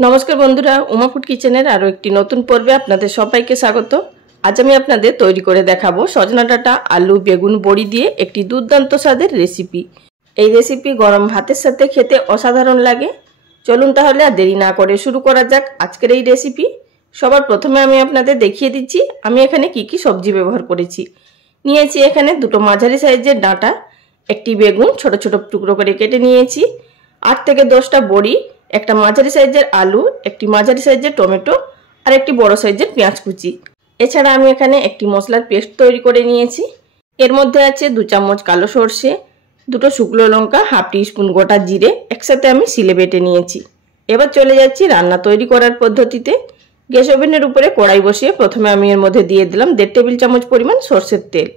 नमस्कार बंधुरा उमा फूड किचेनेर आरो एकटी नतून पर्वे आपनादेर सबाइके स्वागत। आज आमि आपनादेर तैरी करे देखाबो सजना डाटा आलू बेगुन बड़ी दिए एकटी दुर्दान्त स्वादेर रेसिपि। এই रेसिपि गरम भातेर साथे खेते असाधारण लागे। चलुन ताहले आर देरी ना करे शुरू करा जाक आजकेर এই रेसिपि। सबार प्रथमे आमि आपनादेर देखिए दिচ্ছি आमि एखाने की सब्जी व्यवहार करेছি। निয়েছি एखाने दुটো মাঝারি সাইজের ডাঁটা, একটি বেগুন ছোট ছোট টুকরো করে কেটে নিয়েছি, 8 থেকে 10টা বড়ি, একটা মাঝারি সাইজের আলু, একটি মাঝারি সাইজের টমেটো আর একটি বড় সাইজের পেঁয়াজ কুচি। এছাড়া আমি এখানে একটি মশলার পেস্ট তৈরি করে নিয়েছি। এর মধ্যে আছে 2 চামচ কালো সরষে, দুটো শুকনো লঙ্কা, হাফ টিস্পুন গোটা জিরে একসাথে আমি শিলে বেটে নিয়েছি। এবার চলে যাচ্ছি রান্না তৈরি করার পদ্ধতিতে। গ্যাস ওভেনের উপরে কড়াই বসিয়ে প্রথমে আমি এর মধ্যে দিয়ে দিলাম 1.5 টেবিল চামচ পরিমাণ সরষের তেল।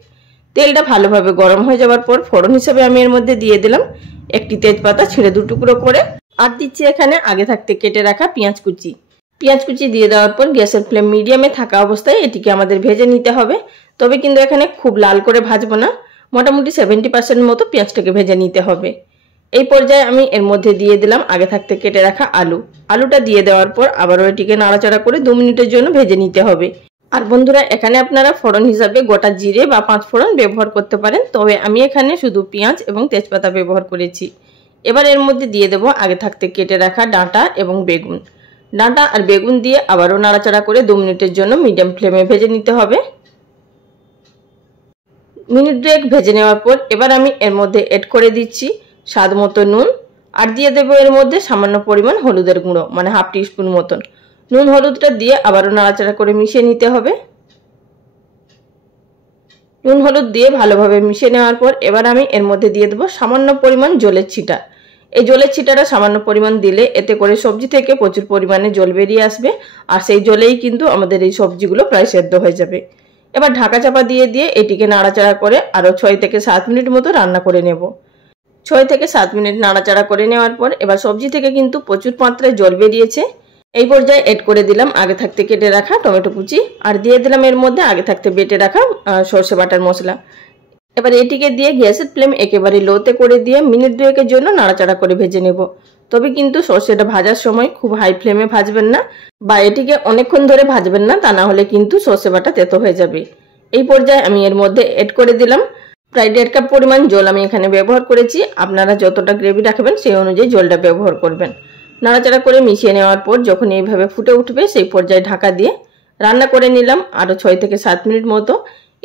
তেলটা ভালোভাবে গরম হয়ে যাওয়ার পর ফোড়ন হিসেবে আমি এর মধ্যে দিয়ে দিলাম একটি তেজপাতা ছিঁড়ে 2 টুকরো করে, আর দিচ্ছি এখানে আগে থাকতে কেটে রাখা পেঁয়াজ কুচি। পেঁয়াজ কুচি দিয়ে দেওয়ার পর গ্যাসের ফ্লেম মিডিয়ামে থাকা অবস্থায় এটিকে আমাদের ভেজে নিতে হবে। তবে কিন্তু এখানে খুব লাল করে ভাজবো না, মোটামুটি 70% মতো পেঁয়াজটাকে ভেজে নিতে হবে। এই পর্যায়ে আমি এর মধ্যে দিয়ে দিলাম আগে থাকতে কেটে রাখা আলু। আলুটা দিয়ে দেওয়ার পর আবারও এটিকে নাড়াচাড়া করে 2 মিনিটের জন্য ভেজে নিতে হবে। আর বন্ধুরা এখানে আপনারা ফোড়ন হিসাবে গোটা জিরে বা 5 ফোড়ন ব্যবহার করতে পারেন, তবে আমি এখানে শুধু পেঁয়াজ এবং তেজপাতা ব্যবহার করেছি। এবার এর মধ্যে দিয়ে দেব আগে থাকতে কেটে রাখা ডাঁটা এবং বেগুন। ডাঁটা আর বেগুন দিয়ে আবারও নাড়াচাড়া করে 2 মিনিটের জন্য মিডিয়াম ফ্লেমে ভেজে নিতে হবে। মিনিট 2 ভেজে নেওয়ার পর এবার আমি এর মধ্যে এড করে দিচ্ছি স্বাদ মতো নুন, আর দিয়ে দেব এর মধ্যে সামান্য পরিমাণ হলুদের গুঁড়ো, মানে হাফ টিস্পুন মতন। নুন হলুদটা দিয়ে আবারও নাড়াচাড়া করে মিশিয়ে নিতে হবে। নুন হলুদ দিয়ে ভালোভাবে মিশিয়ে নেওয়ার পর এবার আমি এর মধ্যে দিয়ে দেব সামান্য পরিমাণ জলের ছিটা। এই জলের ছিটাটা সামান্য পরিমাণ দিলে এতে করে সবজি থেকে প্রচুর পরিমাণে জল বেরিয়ে আসবে, আর সেই জলেই কিন্তু আমাদের এই সবজিগুলো প্রায় সেদ্ধ হয়ে যাবে। এবার ঢাকা চাপা দিয়ে এটিকে নাড়াচাড়া করে আরও 6 থেকে 7 মিনিট মতো রান্না করে নেব। 6 থেকে 7 মিনিট নাড়াচাড়া করে নেওয়ার পর এবার সবজি থেকে কিন্তু প্রচুর মাত্রায় জল বেরিয়েছে। এই পর্যায়ে এড করে দিলাম আগে থাকতে কেটে রাখা টমেটো কুচি, আর দিয়ে দিলাম এর মধ্যে আগে থাকতে বেটে রাখা সরষে বাটার মশলা। এবার এটিকে দিয়ে গ্যাসের ফ্লেম একেবারে লোতে করে দিয়ে মিনিট 2 জন্য নাড়াচাড়া করে ভেজে নেব। তবে কিন্তু সরষেটা ভাজার সময় খুব হাই ফ্লেমে ভাজবেন না, বা এটিকে অনেকক্ষণ ধরে ভাজবেন না, তা না হলে কিন্তু সরষে বাটা তেতো হয়ে যাবে। এই পর্যায়ে আমি এর মধ্যে এড করে দিলাম প্রায় 1.5 কাপ পরিমাণ জল আমি এখানে ব্যবহার করেছি। আপনারা যতটা গ্রেভি রাখবেন সেই অনুযায়ী জলটা ব্যবহার করবেন। নাড়াচাড়া করে মিশিয়ে নেওয়ার পর যখন এইভাবে ফুটে উঠবে সেই পর্যায়ে ঢাকা দিয়ে রান্না করে নিলাম আরও 6 থেকে 7 মিনিট মতো।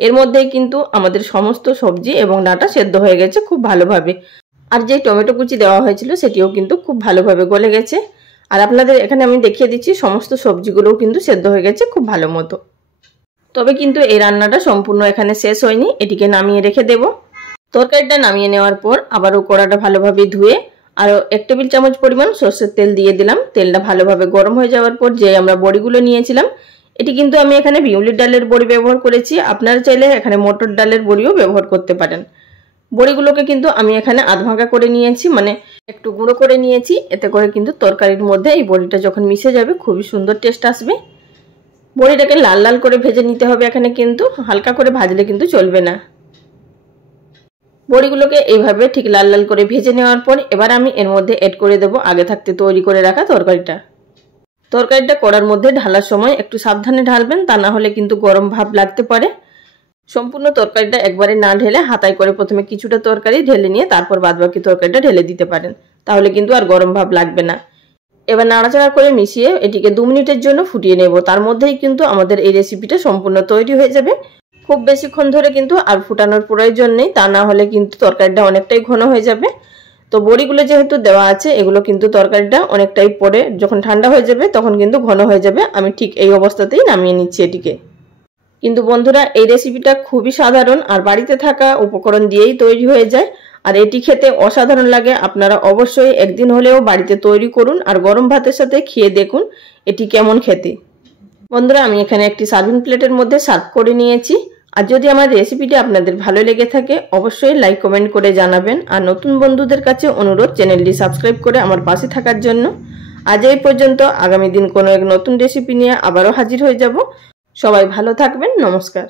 এর মধ্যেই কিন্তু আমাদের সমস্ত সবজি এবং ডাঁটা সেদ্ধ হয়ে গেছে খুব ভালোভাবে, আর যে টমেটো কুচি দেওয়া হয়েছিল সেটিও কিন্তু খুব ভালোভাবে গলে গেছে। আর আপনাদের এখানে আমি দেখিয়ে দিচ্ছি সমস্ত সবজিগুলোও কিন্তু সেদ্ধ হয়ে গেছে খুব ভালো মতো। তবে কিন্তু এই রান্নাটা সম্পূর্ণ এখানে শেষ হয়নি, এটিকে নামিয়ে রেখে দেব। তরকারিটা নামিয়ে নেওয়ার পর আবারও কড়াটা ভালোভাবে ধুয়ে আরও 1 টেবিল চামচ পরিমাণ সরষের তেল দিয়ে দিলাম। তেলটা ভালোভাবে গরম হয়ে যাওয়ার পর যে আমরা বড়িগুলো নিয়েছিলাম, এটি কিন্তু আমি এখানে বিউলির ডালের বড়ি ব্যবহার করেছি, আপনারা চাইলে এখানে মটর ডালের বড়িও ব্যবহার করতে পারেন। বড়িগুলোকে কিন্তু আমি এখানে আধ ভাঙা করে নিয়েছি, মানে একটু গুঁড়ো করে নিয়েছি। এতে করে কিন্তু তরকারির মধ্যে এই বড়িটা যখন মিশে যাবে খুবই সুন্দর টেস্ট আসবে। বড়িটাকে লাল লাল করে ভেজে নিতে হবে, এখানে কিন্তু হালকা করে ভাজলে কিন্তু চলবে না। বড়িগুলোকে এইভাবে ঠিক লাল লাল করে ভেজে নেওয়ার পর এবার আমি এর মধ্যে এড করে দেব আগে থাকতে তৈরি করে রাখা তরকারিটা। তরকারিটা কড়ার মধ্যে ঢালার সময় একটু সাবধানে ঢালবেন, তা না হলে কিন্তু গরম ভাব লাগতে পারে। সম্পূর্ণ তরকারিটা একবারে না ঢেলে হাতায় করে প্রথমে কিছুটা তরকারি ঢেলে নিয়ে তারপর বাদবাকি তরকারিটা ঢেলে দিতে পারেন, তাহলে কিন্তু আর গরম ভাব লাগবে না। এবার নাড়াচাড়া করে মিশিয়ে এটিকে 2 মিনিটের জন্য ফুটিয়ে নেব। তার মধ্যেই কিন্তু আমাদের এই রেসিপিটা সম্পূর্ণ তৈরি হয়ে যাবে। খুব বেশিক্ষণ ধরে কিন্তু আর ফুটানোর প্রয়োজন নেই, তা না হলে কিন্তু তরকারিটা অনেকটাই ঘন হয়ে যাবে। তো বড়িগুলো যেহেতু দেওয়া আছে এগুলো কিন্তু তরকারিটা অনেকটাই পরে যখন ঠান্ডা হয়ে যাবে তখন কিন্তু ঘন হয়ে যাবে। আমি ঠিক এই অবস্থাতেই নামিয়ে নিচ্ছি এটিকে। কিন্তু বন্ধুরা এই রেসিপিটা খুবই সাধারণ আর বাড়িতে থাকা উপকরণ দিয়েই তৈরি হয়ে যায়, আর এটি খেতে অসাধারণ লাগে। আপনারা অবশ্যই একদিন হলেও বাড়িতে তৈরি করুন আর গরম ভাতের সাথে খেয়ে দেখুন এটি কেমন খেতে। বন্ধুরা আমি এখানে একটি সার্ভিং প্লেটের মধ্যে সার্ভ করে নিয়েছি। আর যদি আমার রেসিপিটি আপনাদের ভালো লেগে থাকে অবশ্যই লাইক কমেন্ট করে জানাবেন, আর নতুন বন্ধুদের কাছে অনুরোধ চ্যানেলটি সাবস্ক্রাইব করে আমার পাশে থাকার জন্য। আজ এই পর্যন্ত, আগামী দিন কোনো এক নতুন রেসিপি নিয়ে আবারও হাজির হয়ে যাব। সবাই ভালো থাকবেন, নমস্কার।